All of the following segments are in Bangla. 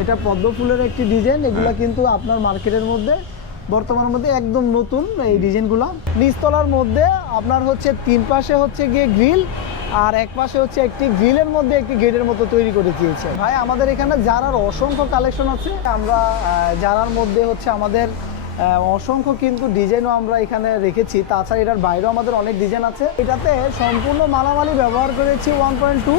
এটা পদ্ম ফুলের একটি ডিজাইন এগুলা কিন্তু আপনার মার্কেটের মধ্যে বর্তমানের মধ্যে একদম নতুন এই ডিজাইনগুলো। নিচতলার মধ্যে আপনার হচ্ছে তিন পাশে হচ্ছে গিয়ে গ্রিল আর এক পাশে হচ্ছে একটি গ্রিলের মধ্যে একটি গেটের মতো তৈরি করে দিয়েছে। ভাই আমাদের এখানে জারার অসংখ্য কালেকশন আছে। আমরা জারার মধ্যে হচ্ছে আমাদের অসংখ্য কিন্তু ডিজাইনও আমরা এখানে রেখেছি। তাছাড়া এটার বাইরেও আমাদের অনেক ডিজাইন আছে। এটাতে সম্পূর্ণ মালামালি ব্যবহার করেছি ওয়ান পয়েন্ট টু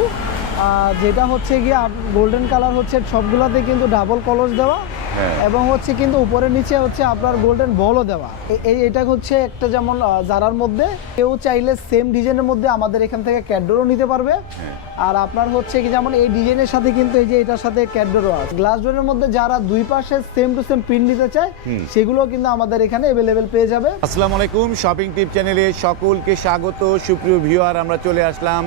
যেটা হচ্ছে গিয়ে গোল্ডেন কালার হচ্ছে সবগুলোতে কিন্তু ডাবল কলস দেওয়া হ্যাঁ। এবং হচ্ছে কিন্তু উপরে নিচে হচ্ছে আপনার গোল্ডেন বলও দেওয়া এই এটা হচ্ছে একটা যেমন জারার মধ্যে কেউ চাইলে সেম ডিজাইনের মধ্যে আমাদের এখান থেকে ক্যাডোরও নিতে পারবে হ্যাঁ। আর আপনার হচ্ছে কি যেমন এই ডিজাইনের সাথে কিন্তু এই যে এটার সাথে ক্যাডোরও আছে গ্লাস ডোরের মধ্যে যারা দুই পাশে সেম টু সেম প্রিন্ট নিতে চায়। সেগুলো কিন্তু আমাদের এখানে অ্যাভেলেবেল পেয়ে যাবে আসসালামু আলাইকুম শপিং টিপ চ্যানেলে সকলকে স্বাগত সুপ্রিয় ভিউয়ার আমরা চলে আসলাম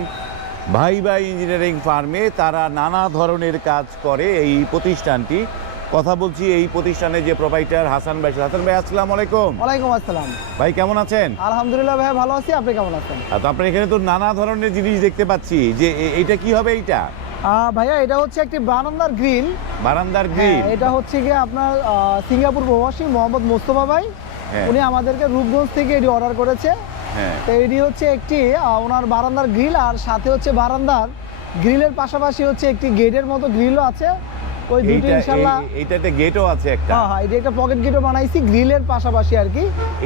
ভাই ভাই ইঞ্জিনিয়ারিং ফার্মে তারা নানা ধরনের কাজ করে এই প্রতিষ্ঠানটি। কথা বলছি এই প্রতিষ্ঠানে যে প্রোভাইডার হাসান ভাই। হাসান ভাই আসসালামু আলাইকুম। ওয়ালাইকুম আসসালাম। ভাই কেমন আছেন? আলহামদুলিল্লাহ ভাই ভালো আছি। আপনি কেমন আছেন? তো আপনার এখানে তো নানা ধরনের জিনিস দেখতে পাচ্ছি। যে এ- এইটা কি হবে এইটা? ভাইয়া এটা হচ্ছে একটি বারান্দার গ্রিল। বারান্দার হ্যাঁ গ্রিল। এটা হচ্ছে গিয়ে আপনার সিঙ্গাপুর প্রবাসী মোহাম্মদ মোস্তফা ভাই। হ্যাঁ। উনি আমাদেরকে রূপগঞ্জ থেকে এটি অর্ডার করেছে। হ্যাঁ। তো হচ্ছে একটি ওনার বারান্দার গ্রিল আর সাথে হচ্ছে বারান্দার গ্রিলের পাশাপাশি হচ্ছে একটি গেটের মতো গ্রিলও আছে। ওই দুটি এইটা এই- এইটাতে গেটও আছে একটা। হ্যাঁ হ্যাঁ এটি একটা পকেট গেটও বানাইছি গ্রিলের পাশাপাশি আর কি।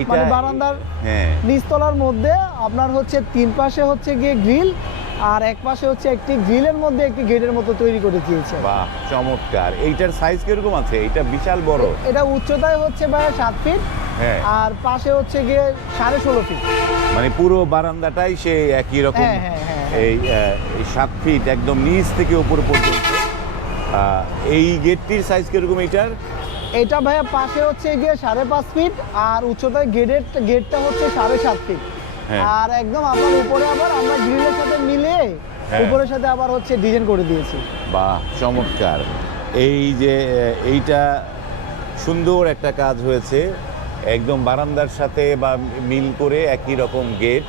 মানে বারান্দার হ্যাঁ। নিচতলার মধ্যে আপনার হচ্ছে তিন পাশে হচ্ছে গিয়ে গ্রিল আর এক পাশে হচ্ছে একটি গ্রিলের মধ্যে একটি গেটের মতো তৈরি করে দিয়েছে। বাহ চমৎকার। এইটার সাইজ কীরকম আছে? এটা বিশাল বড়। এটা উচ্চতায় হচ্ছে ভাইয়া সাত ফিট আর পাশে হচ্ছে গিয়ে সাড়ে ষোলো ফিট মানে পুরো বারান্দাটাই সে একই রকম হ্যাঁ, হ্যাঁ, হ্যাঁ, হ্যাঁ। এই সাত ফিট একদম নিচ থেকে উপর পর্যন্ত। এই গেটটির সাইজ কীরকম এইটার এটা ভাইয়া পাশে হচ্ছে গিয়ে সাড়ে পাঁচ ফিট আর উচ্চতায় গেটের গেটটা হচ্ছে সাড়ে সাত ফিট হ্যাঁ। আর একদম আপনার উপরে আবার আমরা গ্রিলের সাথে হ্যাঁ। উপরের সাথে আবার হচ্ছে ডিজাইন করে দিয়েছি। বাহ চমৎকার। এই যে এইটা সুন্দর একটা কাজ হয়েছে। একদম বারান্দার সাথে বা মিল করে একই রকম গেট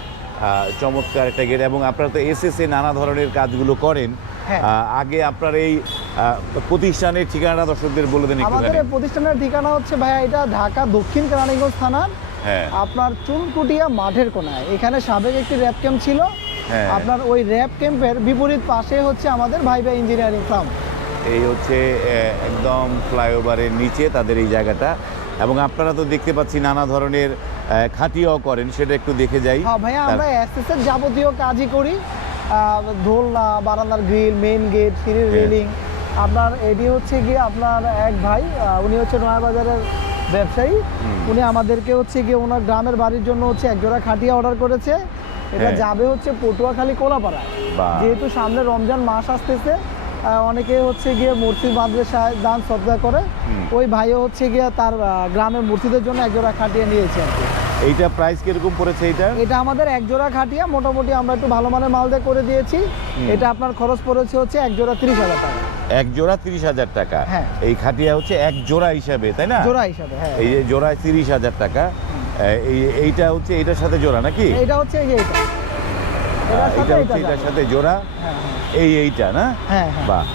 চমৎকার একটা গেট এবং আপনারা তো এসএসএ নানা ধরনের কাজগুলো করেন। হ্যাঁ। আগে আপনার এই প্রতিষ্ঠানের ঠিকানা দর্শকদের বলে দেন আমাদের প্রতিষ্ঠানের ঠিকানা হচ্ছে ভাইয়া এটা ঢাকা দক্ষিণ কেরানীগঞ্জ থানার হ্যাঁ। আপনার চুনকুটিয়া মাঠের কোনায়। এখানে সাবেক একটি র্যাপ ক্যাম্প ছিল। হ্যাঁ। আপনার ওই র্যাপ ক্যাম্পের বিপরীত পাশে হচ্ছে আমাদের ভাই ভাই ইঞ্জিনিয়ারিং ফার্ম। এই হচ্ছে একদম ফ্লাইওভারের নিচে তাদের এই জায়গাটা। এবং আপনারা তো দেখতে পাচ্ছি নানা ধরনের খাটিয়াও করেন সেটা একটু দেখে যাই। হ্যাঁ ভাইয়া আমরা এসএস এর যাবতীয় কাজই করি। দোলনা বারান্দার গ্রিল মেইন গেট সিঁড়ির হ্যাঁ। রেলিং আপনার এটি হচ্ছে গিয়ে আপনার এক ভাই উনি হচ্ছে নয়াবাজারের ব্যবসায়ী। উনি আমাদেরকে হচ্ছে গিয়ে ওনার গ্রামের বাড়ির জন্য হচ্ছে একজোড়া খাটিয়া অর্ডার করেছে। এটা হ্যাঁ। যাবে হচ্ছে পটুয়াখালী কোলাপাড়ায়। বাহ। যেহেতু সামনে রমজান মাস আসতেছে অনেকে হচ্ছে গিয়ে মূর্তি মাদ্রাসা দান শ্রদ্ধা করে। ওই ভাইও হচ্ছে গিয়ে তার গ্রামের মূর্তিদের জন্য একজোড়া খাটিয়া নিয়েছে আর কি। এইটা প্রাইস কীরকম পড়েছে এইটা এটা আমাদের এক জোড়া খাটিয়া মোটামুটি আমরা একটু ভালো মানের মাল দিয়ে করে দিয়েছি। এটা আপনার খরচ পড়েছে হচ্ছে এক জোড়া তিরিশ হাজার টাকা। এক জোড়া তিরিশ হাজার টাকা? হ্যাঁ। এই খাটিয়া হচ্ছে এক জোড়া হিসাবে তাই না? জোড়া হিসাবে হ্যাঁ। এই যে জোড়ায় তিরিশ হাজার টাকা। এই এইটা হচ্ছে এটার সাথে জোড়া নাকি? এটা হচ্ছে এই যে এটা এটা হচ্ছে এটার সাথে জোড়া। হ্যাঁ এই এইটা না? হ্যাঁ হ্যাঁ। বাহ।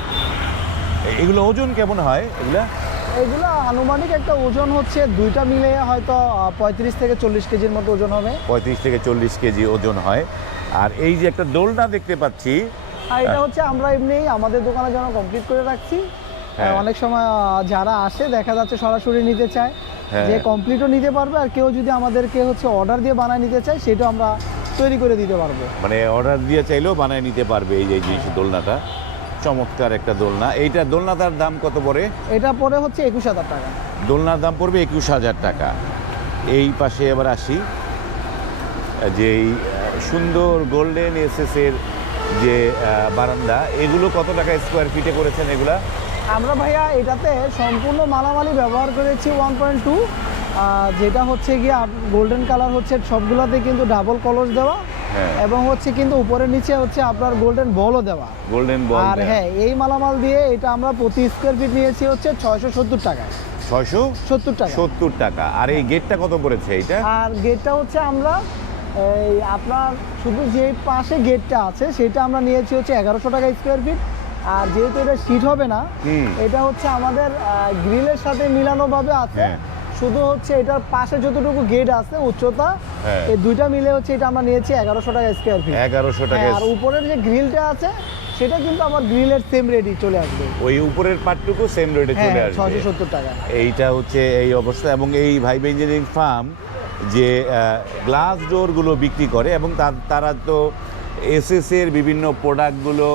এগুলো ওজন কেমন হয় এগুলা? এগুলো আনুমানিক একটা ওজন হচ্ছে দুইটা মিলে হয়তো পঁয়ত্রিশ থেকে চল্লিশ কেজির মতো ওজন হবে। পঁয়ত্রিশ থেকে চল্লিশ কেজি ওজন হয়। আর এই যে একটা দোলনা দেখতে পাচ্ছি আর এটা হচ্ছে আমরা এমনি আমাদের দোকানে যেন কমপ্লিট করে রাখছি। হ্যাঁ। অনেক সময় যারা আসে দেখা যাচ্ছে সরাসরি নিতে চায়। হ্যাঁ। যে কমপ্লিটও নিতে পারবে আর কেউ যদি আমাদেরকে হচ্ছে অর্ডার দিয়ে বানায় নিতে চায় সেটাও আমরা তৈরি করে দিতে পারব। মানে অর্ডার দিয়ে চাইলেও বানায় নিতে পারবে এই যে এই জিনিস দোলনাটা। চমৎকার একটা দোলনা। এইটা দোলনাটার দাম কত পড়ে? এটা পরে হচ্ছে একুশ হাজার টাকা। দোলনার দাম পড়বে একুশ হাজার টাকা। এই পাশে এবার আসি। যে এই সুন্দর গোল্ডেন এসএসের যে বারান্দা এগুলো কত টাকা স্কোয়ার ফিটে করেছেন এগুলা? আমরা ভাইয়া এটাতে সম্পূর্ণ মালামালি ব্যবহার করেছি ওয়ান পয়েন্ট টু যেটা হচ্ছে গিয়ে গোল্ডেন কালার হচ্ছে সবগুলোতে কিন্তু ডাবল কলস দেওয়া হ্যাঁ। এবং হচ্ছে কিন্তু উপরের নিচে হচ্ছে আপনার গোল্ডেন বলও দেওয়া। গোল্ডেন বল আর হ্যাঁ এই মালামাল দিয়ে এটা আমরা প্রতি স্কোয়ার ফিট নিয়েছি হচ্ছে ছয়শো সত্তর টাকা ছয়শো সত্তর টাকা। সত্তর টাকা। আর এই গেটটা কত পড়েছে এইটা? আর গেটটা হচ্ছে আমরা এই আপনার শুধু যে পাশে গেটটা আছে সেটা আমরা নিয়েছি হচ্ছে এগারোশো টাকা স্কোয়ার ফিট আর যেহেতু এটা শীট হবে না। এটা হচ্ছে আমাদের গ্রিলের সাথে মিলানো ভাবে আছে। হ্যাঁ। শুধু হচ্ছে এটার পাশে যতটুকু গেট আছে উচ্চতা হ্যাঁ। এই দুইটা মিলে হচ্ছে এটা আমরা নিয়েছি এগারোশো টাকা স্কোয়ার ফিট এগারোশো টাকা আর উপরের যে গ্রিলটা আছে সেটা কিন্তু আমার গ্রিলের সেম রেডি চলে আসবে। ওই উপরের পার্টটুকু সেম রেটে হ্যাঁ চলে ছশো আসবে। সত্তর টাকা। এইটা হচ্ছে এই অবস্থা এবং এই ভাইব ইঞ্জিনিয়ারিং ফার্ম যে গ্লাস ডোরগুলো বিক্রি করে এবং তার- তো এসএস এর বিভিন্ন প্রোডাক্টগুলো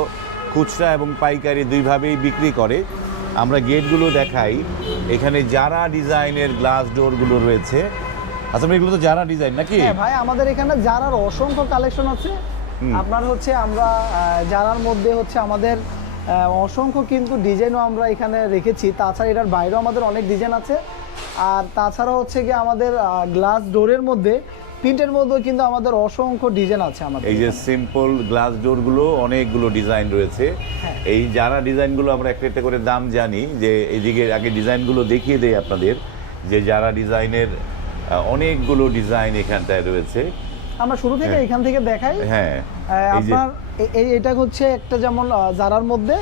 খুচরা এবং পাইকারি দুইভাবেই বিক্রি করে। আমরা গেটগুলো দেখাই। এখানে যারা ডিজাইনের গ্লাস ডোরগুলো রয়েছে। আচ্ছা এগুলো তো যারা ডিজাইন নাকি? হ্যাঁ ভাই আমাদের এখানে জারার অসংখ্য কালেকশন আছে। আপনার হচ্ছে আমরা জারার মধ্যে হচ্ছে আমাদের অসংখ্য কিন্তু ডিজাইনও আমরা এখানে রেখেছি। তাছাড়া এটার বাইরেও আমাদের অনেক ডিজাইন আছে। আর তাছাড়া হচ্ছে গিয়ে আমাদের গ্লাস ডোরের মধ্যে প্রিন্টের মধ্যে কিন্তু আমাদের অসংখ্য ডিজাইন আছে আমাদের এই যে সিম্পল গ্লাস ডোরগুলো অনেকগুলো ডিজাইন রয়েছে। হ্যাঁ। এই যারা ডিজাইনগুলো আমরা একটা একটা করে দাম জানি যে এইদিকে আগে ডিজাইনগুলো দেখিয়ে দেয় আপনাদের যে যারা ডিজাইনের অনেকগুলো ডিজাইন এখানটায় রয়েছে। আমরা শুরু থেকে হ্যাঁ। এখান থেকে দেখাই। হ্যাঁ। আপনার এই এটা হচ্ছে একটা যেমন জারার মধ্যে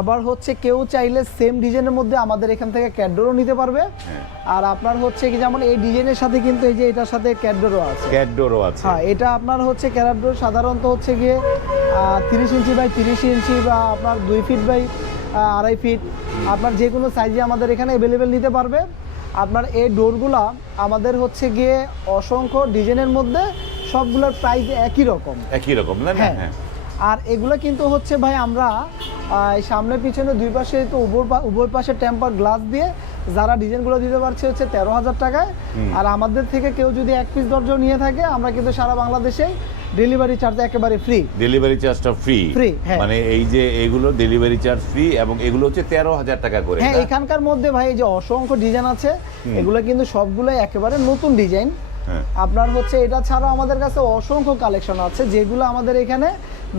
আবার হচ্ছে কেউ চাইলে সেম ডিজাইনের মধ্যে আমাদের এখান থেকে ক্যাডোরও নিতে পারবে। হ্যাঁ। আর আপনার হচ্ছে কি যেমন এই ডিজাইনের সাথে কিন্তু এই যে এটার সাথে ক্যাডোরও আছে। ক্যাট ডোরও আছে। হ্যাঁ এটা আপনার হচ্ছে ক্যারাডোর সাধারণত হচ্ছে গিয়ে তিরিশ ইঞ্চি বাই তিরিশ ইঞ্চি বা আপনার দুই ফিট বাই আড়াই ফিট আপনার যে কোনো সাইজে আমাদের এখানে অ্যাভেলেবেল নিতে পারবে। আপনার এই ডোরগুলা আমাদের হচ্ছে গিয়ে অসংখ্য ডিজাইনের মধ্যে সবগুলোর প্রাইস একই রকম। একই রকম না? হ্যাঁ। হ্যাঁ। আর এগুলো কিন্তু হচ্ছে ভাই আমরা সামনে পিছনে দুই পাশে তো উভয় পাশে টেম্পার গ্লাস দিয়ে যারা ডিজাইনগুলো দিতে পারছে হচ্ছে তেরো হাজার টাকায়। আর আমাদের থেকে কেউ যদি এক পিস দরজা নিয়ে থাকে আমরা কিন্তু সারা বাংলাদেশে ডেলিভারি চার্জ একেবারে ফ্রি ডেলিভারি চার্জটা ফ্রি হ্যাঁ। মানে এই যে এগুলো ডেলিভারি চার্জ ফ্রি এবং এগুলো হচ্ছে তেরো হাজার টাকা করে হ্যাঁ এখানকার মধ্যে ভাই এই যে অসংখ্য ডিজাইন আছে এগুলো কিন্তু সবগুলো একেবারে নতুন ডিজাইন আপনার হচ্ছে এটা ছাড়াও আমাদের কাছে অসংখ্য কালেকশন আছে যেগুলো আমাদের এখানে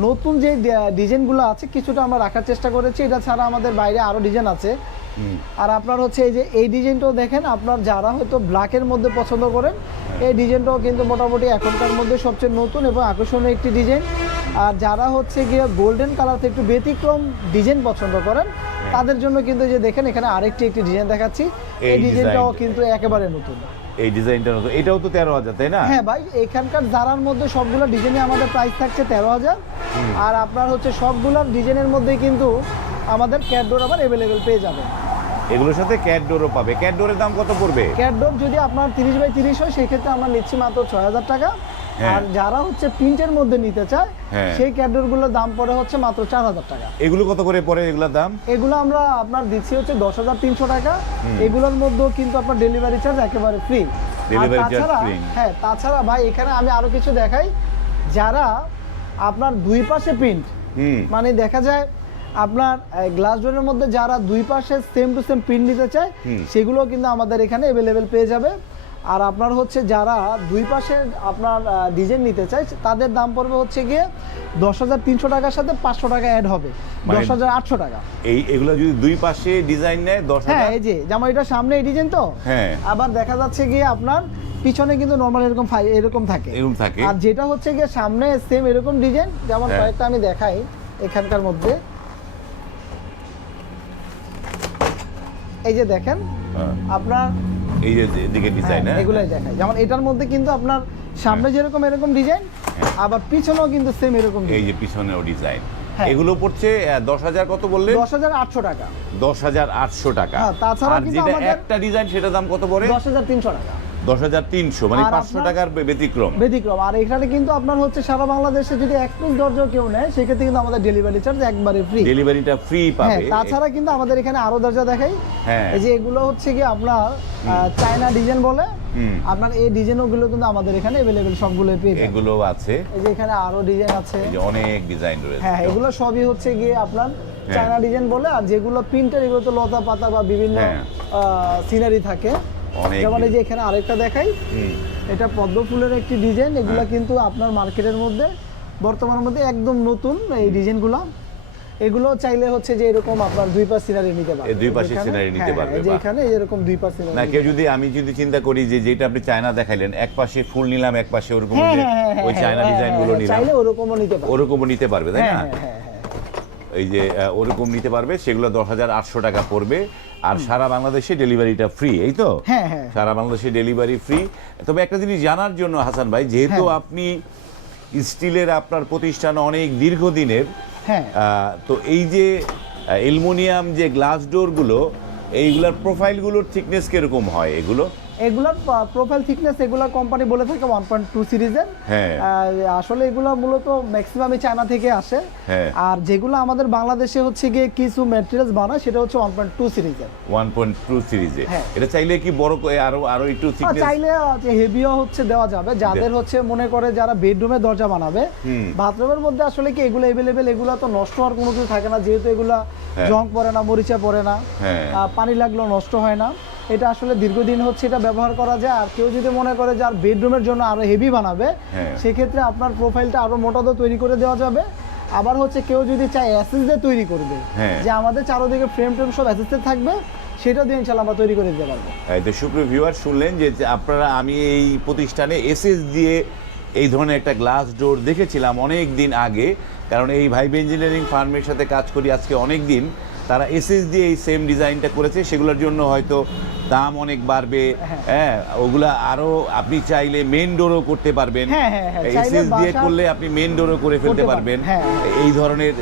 নতুন যে ডিজাইনগুলো আছে কিছুটা আমরা রাখার চেষ্টা করেছি। এটা ছাড়া আমাদের বাইরে আরও ডিজাইন আছে। আর আপনার হচ্ছে এই যে এই ডিজাইনটাও দেখেন আপনার যারা হয়তো ব্ল্যাকের মধ্যে পছন্দ করেন এই ডিজাইনটাও কিন্তু মোটামুটি এখনকার মধ্যে সবচেয়ে নতুন এবং আকর্ষণীয় একটি ডিজাইন। আর যারা হচ্ছে গিয়ে গোল্ডেন কালার একটু ব্যতিক্রম ডিজাইন পছন্দ করেন তাদের জন্য কিন্তু যে দেখেন এখানে আরেকটি একটি ডিজাইন দেখাচ্ছি। এই ডিজাইনটাও কিন্তু একেবারে নতুন। এই ডিজাইনটা নতুন। এটাও তো তেরো হাজার তাই না? হ্যাঁ ভাই এখানকার জারার মধ্যে সবগুলো ডিজাইনে আমাদের প্রাইস থাকছে তেরো হাজার। আর আপনার হচ্ছে সবগুলোর ডিজাইনের মধ্যে কিন্তু আমাদের ক্যাটডোর আবার অ্যাভেলেবেল পেয়ে যাবে এগুলোর সাথে ক্যাডোরও পাবে। ক্যাডোরের দাম কত পড়বে? ক্যাডোর যদি আপনার তিরিশ বাই তিরিশ হয় সেক্ষেত্রে আমরা নিচ্ছি মাত্র ছয় হাজার টাকা। আর যারা হচ্ছে প্রিন্টের মধ্যে নিতে চায় হ্যাঁ। সেই ক্যাটডোরগুলোর দাম পড়ে হচ্ছে মাত্র চার হাজার টাকা। এগুলো কত করে পড়ে এগুলোর দাম? এগুলো আমরা আপনার দিচ্ছি হচ্ছে দশ হাজার তিনশো টাকা। এগুলোর মধ্যেও কিন্তু আপনার ডেলিভারি চার্জ একেবারে ফ্রি free। হ্যাঁ তাছাড়া ভাই এখানে আমি আরও কিছু দেখাই। যারা আপনার দুই পাশে প্রিন্ট মানে দেখা যায় আপনার গ্লাস ডোরের মধ্যে যারা দুই পাশে সেম টু সেম প্রিন্ট নিতে চায় সেগুলো কিন্তু আমাদের এখানে অ্যাভেলেবেল পেয়ে যাবে। আর আপনার হচ্ছে যারা দুই পাশে আপনার ডিজাইন নিতে চায় তাদের দাম পড়বে হচ্ছে গিয়ে দশ হাজার তিনশো টাকার সাথে পাঁচশো টাকা অ্যাড হবে। মানে- দশ হাজার আটশো টাকা। এই এগুলো যদি দুই পাশে ডিজাইন নেয় দশ হ্যাঁ এই যে যেমন এটা সামনে এই ডিজাইন তো? হ্যাঁ। আবার দেখা যাচ্ছে গিয়ে আপনার পিছনে কিন্তু নর্মাল এরকম এরকম থাকে। এরকম থাকে। আর যেটা হচ্ছে গিয়ে সামনে সেম এরকম ডিজাইন যেমন হ্যাঁ। কয়েকটা আমি দেখাই এখানকার মধ্যে। এই যে দেখেন হ্যাঁ। আপনার এই যে এদিকে ডিজাইন হ্যাঁ, হ্যাঁ? এগুলাই দেখায়। যেমন এটার মধ্যে কিন্তু আপনার সামনে যেরকম এরকম ডিজাইন আবার পিছনেও কিন্তু সেম এরকম এই যে পিছনেও ডিজাইন হ্যাঁ। এগুলো পড়ছে দশ হাজার কত বললে দশ হাজার আটশো টাকা। দশ হাজার আটশো টাকা। হ্যাঁ, তাছাড়া যেটা একটা ডিজাইন সেটা দাম কত পড়ে? দশ হাজার তিনশো টাকা। দশ হাজার তিনশো মানে পাঁচশো টাকার ব্যতিক্রম। ব্যতিক্রম। আর এখানে কিন্তু আপনার হচ্ছে সারা বাংলাদেশে যদি এক পিস দরজা কেউ নেয় সেক্ষেত্রে কিন্তু আমাদের ডেলিভারি চার্জ একবারে ফ্রি ডেলিভারিটা ফ্রি হ্যাঁ পাবে। তাছাড়া কিন্তু আমাদের এখানে আরও দরজা দেখাই। হ্যাঁ। এই যে এগুলো হচ্ছে কি আপনার চায়না ডিজাইন বলে। আপনার এই ডিজাইনগুলো কিন্তু আমাদের এখানে অ্যাভেলেবেল সবগুলো পেয়ে যাবেন। এগুলো আছে। এই যে এখানে আরও ডিজাইন আছে। এই যে অনেক ডিজাইন রয়েছে। হ্যাঁ এগুলো সবই হচ্ছে গিয়ে আপনার চায়না ডিজাইন বলে আর যেগুলো প্রিন্টার এগুলো তো লতা পাতা বা বিভিন্ন হ্যাঁ। সিনারি থাকে। যেমন এই যে এখানে আরেকটা দেখাই এটা পদ্ম ফুলের একটি ডিজাইন এগুলো হ্যাঁ। কিন্তু আপনার মার্কেটের মধ্যে বর্তমানের মধ্যে একদম নতুন এই ডিজাইনগুলো। এগুলো চাইলে হচ্ছে যে এরকম আপনার দুই পাশ সিনারি নিতে পারবে। দুই পাশে scenery নিতে হ্যাঁ, পারবে, যে এখানে এরকম দুই পাশ সিনারি না কেউ যদি আমি যদি চিন্তা করি যে যেটা আপনি চায়না দেখাইলেন এক পাশে ফুল নিলাম এক পাশে ওরকম হ্যাঁ ওই চায়না ডিজাইনগুলো হ্যাঁ, নিলাম। চাইলে ওরকমও নিতে পারবে। ওরকমও নিতে পারবে তাই না? এই যে ওরকম নিতে পারবে সেগুলো দশ হাজার আটশো টাকা পড়বে। আর সারা বাংলাদেশে ডেলিভারিটা ফ্রি এই তো? হ্যাঁ হ্যাঁ। সারা বাংলাদেশে ডেলিভারি ফ্রি। তবে একটা জিনিস জানার জন্য হাসান ভাই যেহেতু হ্যাঁ। আপনি স্টিলের আপনার প্রতিষ্ঠান অনেক দীর্ঘদিনের তো এই যে অ্যালুমিনিয়াম যে গ্লাস ডোরগুলো এইগুলোর প্রোফাইলগুলোর থিকনেস কীরকম হয় এগুলো? এগুলার প্রোফাইল থিকনেস এগুলা কোম্পানি বলে থাকে ওয়ান পয়েন্ট টু সিরিজের হ্যাঁ। আসলে এগুলো মূলত ম্যাক্সিমামই চায়না থেকে আসে হ্যাঁ। আর যেগুলো আমাদের বাংলাদেশে হচ্ছে গিয়ে কিছু ম্যাটেরিয়ালস বানায় সেটা হচ্ছে ওয়ান পয়েন্ট টু সিরিজের ওয়ান পয়েন্ট টু সিরিজে হ্যাঁ। এটা চাইলে কি বড় করে আরও আরও একটু চাইলে হেভিও হচ্ছে দেওয়া যাবে যাদের হচ্ছে মনে করে যারা বেডরুমে দরজা বানাবে বাথরুমের মধ্যে আসলে কি এগুলো এভেলেবেল এগুলো তো নষ্ট হওয়ার কোনো কিছু থাকে না যেহেতু এগুলা হ্যাঁ। জং পড়ে না মরিচা পড়ে না হ্যাঁ। পানি লাগলেও নষ্ট হয় না এটা আসলে দীর্ঘদিন হচ্ছে এটা ব্যবহার করা যায়। আর কেউ যদি মনে করে যে আর বেডরুমের জন্য আরও হেভি বানাবে হ্যাঁ। সেক্ষেত্রে আপনার প্রোফাইলটা আরও মোটা তৈরি করে দেওয়া যাবে। আবার হচ্ছে কেউ যদি চায় অ্যাসেস দিয়ে তৈরি করবে হ্যাঁ। যে আমাদের চারোদিকে ফ্রেম টেম সব অ্যাসেসে থাকবে সেটা দিয়ে ইনশাল্লাহ আমরা তৈরি করে দিতে পারব। তো সুপ্রিয় ভিউয়ার শুনলেন যে যে আপনারা আমি এই প্রতিষ্ঠানে এসএস দিয়ে এই ধরনের একটা গ্লাস ডোর দেখেছিলাম অনেক দিন আগে। কারণ এই ভাইব ইঞ্জিনিয়ারিং ফার্মের সাথে কাজ করি আজকে অনেক দিন। তারা এসএস দিয়ে এই সেম ডিজাইনটা করেছে সেগুলোর জন্য হয়তো দাম অনেক বাড়বে। হ্যাঁ। ওগুলা আরও আপনি চাইলে মেন ডোরও করতে পারবেন। হ্যাঁ, হ্যাঁ, হ্যাঁ, এসএস দিয়ে করলে আপনি মেন ডোরও করে ফেলতে পারবেন। হ্যাঁ, হ্যাঁ। এই ধরনের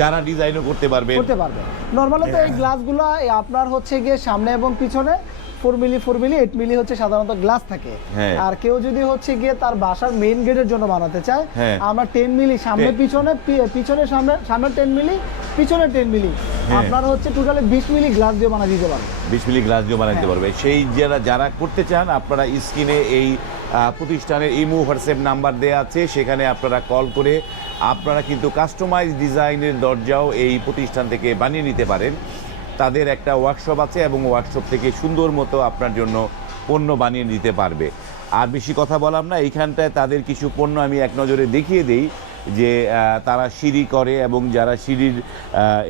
যারা ডিজাইনও করতে পারবেন। করতে পারবেন। নর্মালি তো এই গ্লাসগুলো আপনার হচ্ছে গিয়ে সামনে এবং পিছনে four milli four milli eight milli হচ্ছে সাধারণত গ্লাস থাকে হ্যাঁ। আর কেউ যদি হচ্ছে গিয়ে তার বাসার মেইন গেটের জন্য বানাতে চায় হ্যাঁ। আমরা টেন মিলি সামনে পিছনে পিছনে সামনে সামনে টেন মিলি পিছনে টেন মিলি হ্যাঁ। আপনার হচ্ছে টোটালি বিশ মিলি গ্লাস দিয়ে বানা দিতে পারবে বিশ মিলি গ্লাস দিয়ে হ্যাঁ। পারবে সেই যারা যারা করতে চান আপনারা স্ক্রিনে এই প্রতিষ্ঠানের ইমো হোয়াটসঅ্যাপ নাম্বার দেওয়া আছে সেখানে আপনারা কল করে আপনারা কিন্তু কাস্টমাইজ ডিজাইনের দরজাও এই প্রতিষ্ঠান থেকে বানিয়ে নিতে পারেন তাদের একটা ওয়ার্কশপ আছে এবং ওয়ার্কশপ থেকে সুন্দর মতো আপনার জন্য পণ্য বানিয়ে নিতে পারবে। আর বেশি কথা বললাম না, এইখানটায় তাদের কিছু পণ্য আমি এক নজরে দেখিয়ে দিই যে তারা সিঁড়ি করে এবং যারা সিঁড়ির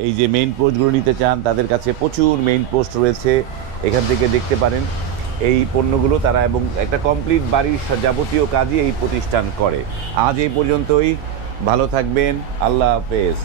এই যে মেইন পোস্টগুলো নিতে চান, তাদের কাছে প্রচুর মেইন পোস্ট রয়েছে। এখান থেকে দেখতে পারেন, এই পণ্যগুলো তারা এবং একটা কমপ্লিট বাড়ির যাবতীয় কাজই এই প্রতিষ্ঠান করে। আজ এই পর্যন্তই, ভালো থাকবেন, আল্লাহ হাফেজ।